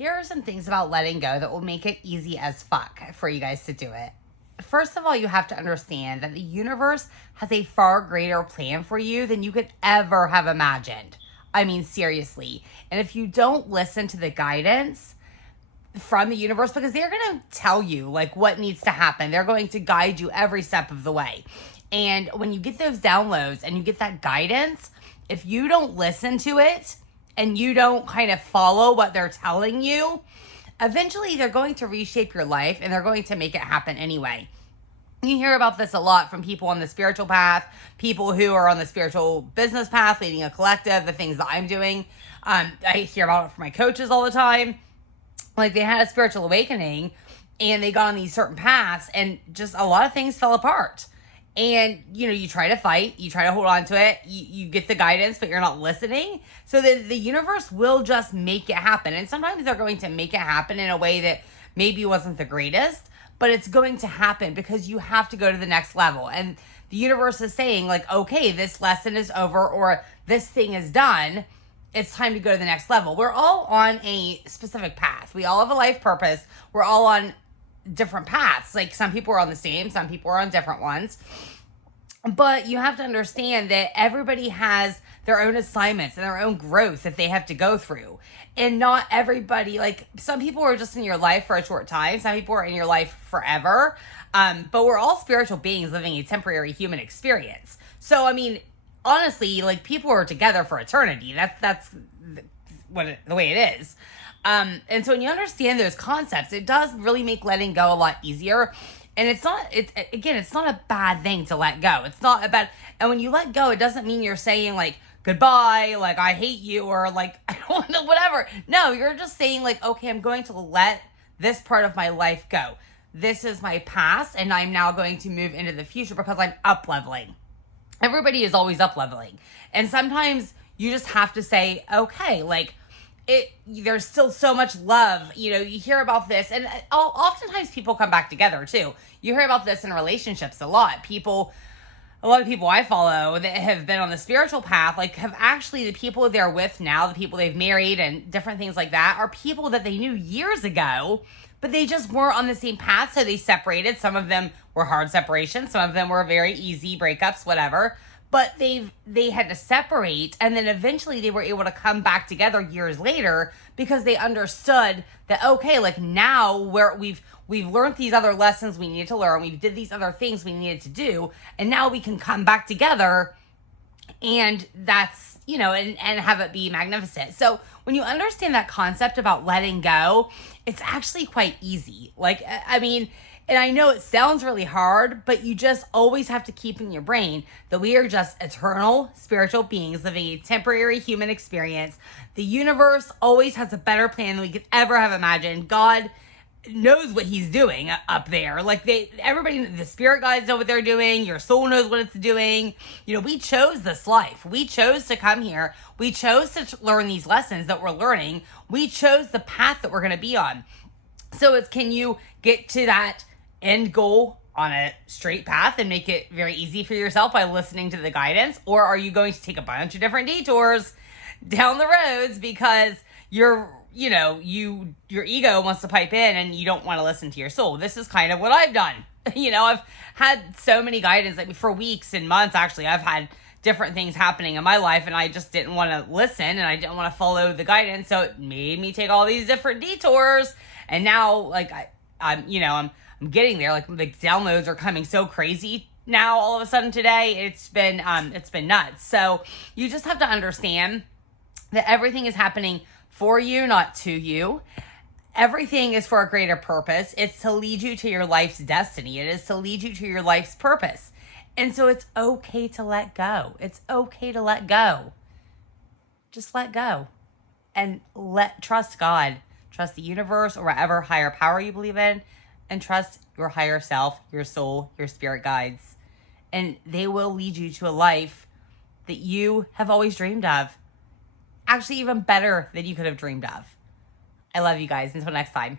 Here are some things about letting go that will make it easy as fuck for you guys to do it. First of all, you have to understand that the universe has a far greater plan for you than you could ever have imagined. I mean, seriously. And if you don't listen to the guidance from the universe, because they're going to tell you like what needs to happen, they're going to guide you every step of the way. And when you get those downloads and you get that guidance, if you don't listen to it and you don't kind of follow what they're telling you, eventually they're going to reshape your life and they're going to make it happen anyway. You hear about this a lot from people on the spiritual path, people who are on the spiritual business path, leading a collective, the things that I'm doing. I hear about it from my coaches all the time. Like they had a spiritual awakening and they got on these certain paths and just a lot of things fell apart. And, you know, you try to fight, you try to hold on to it, you get the guidance, but you're not listening. So the universe will just make it happen. And sometimes they're going to make it happen in a way that maybe wasn't the greatest, but it's going to happen because you have to go to the next level. And the universe is saying like, okay, this lesson is over or this thing is done. It's time to go to the next level. We're all on a specific path. We all have a life purpose. We're all on different paths. Like some people are on the same, some people are on different ones. But you have to understand that everybody has their own assignments and their own growth that they have to go through. And not everybody, like some people are just in your life for a short time. Some people are in your life forever. But we're all spiritual beings living a temporary human experience. So, I mean, honestly, like people are together for eternity. That's the way it is. And so when you understand those concepts, it does really make letting go a lot easier. And it's not a bad thing to let go. It's not a bad, and when you let go, it doesn't mean you're saying like, goodbye, like, I hate you, or like, I don't know, whatever. No, you're just saying like, okay, I'm going to let this part of my life go. This is my past, and I'm now going to move into the future because I'm up leveling. Everybody is always up leveling. And sometimes you just have to say, okay, like, there's still so much love. You know, you hear about this, and oftentimes people come back together too. You hear about this in relationships a lot. A lot of people I follow that have been on the spiritual path, like have actually, the people they're with now, the people they've married and different things like that, are people that they knew years ago, but they just weren't on the same path, so they separated. Some of them were hard separations, some of them were very easy breakups, whatever. But they had to separate, and then eventually they were able to come back together years later because they understood that, okay, like now we've learned these other lessons we needed to learn, we did these other things we needed to do, and now we can come back together, and that's, you know, and have it be magnificent. So when you understand that concept about letting go, it's actually quite easy. Like, I mean, and I know it sounds really hard, but you just always have to keep in your brain that we are just eternal spiritual beings living a temporary human experience. The universe always has a better plan than we could ever have imagined. God knows what he's doing up there. Like everybody, the spirit guides know what they're doing. Your soul knows what it's doing. You know, we chose this life. We chose to come here. We chose to learn these lessons that we're learning. We chose the path that we're going to be on. So it's, can you get to that end goal on a straight path and make it very easy for yourself by listening to the guidance? Or are you going to take a bunch of different detours down the roads because your ego wants to pipe in and you don't want to listen to your soul? This is kind of what I've done. You know, I've had so many guidance, like for weeks and months, actually, I've had different things happening in my life and I just didn't want to listen and I didn't want to follow the guidance. So it made me take all these different detours. And now, like, I'm getting there. Like, the downloads are coming so crazy now all of a sudden today. It's been nuts. So you just have to understand that everything is happening for you, not to you. Everything is for a greater purpose. It's to lead you to your life's destiny. It is to lead you to your life's purpose. And so it's okay to let go. It's okay to let go. Just let go and trust God, trust the universe or whatever higher power you believe in, and trust your higher self, your soul, your spirit guides. And they will lead you to a life that you have always dreamed of. Actually, even better than you could have dreamed of. I love you guys. Until next time.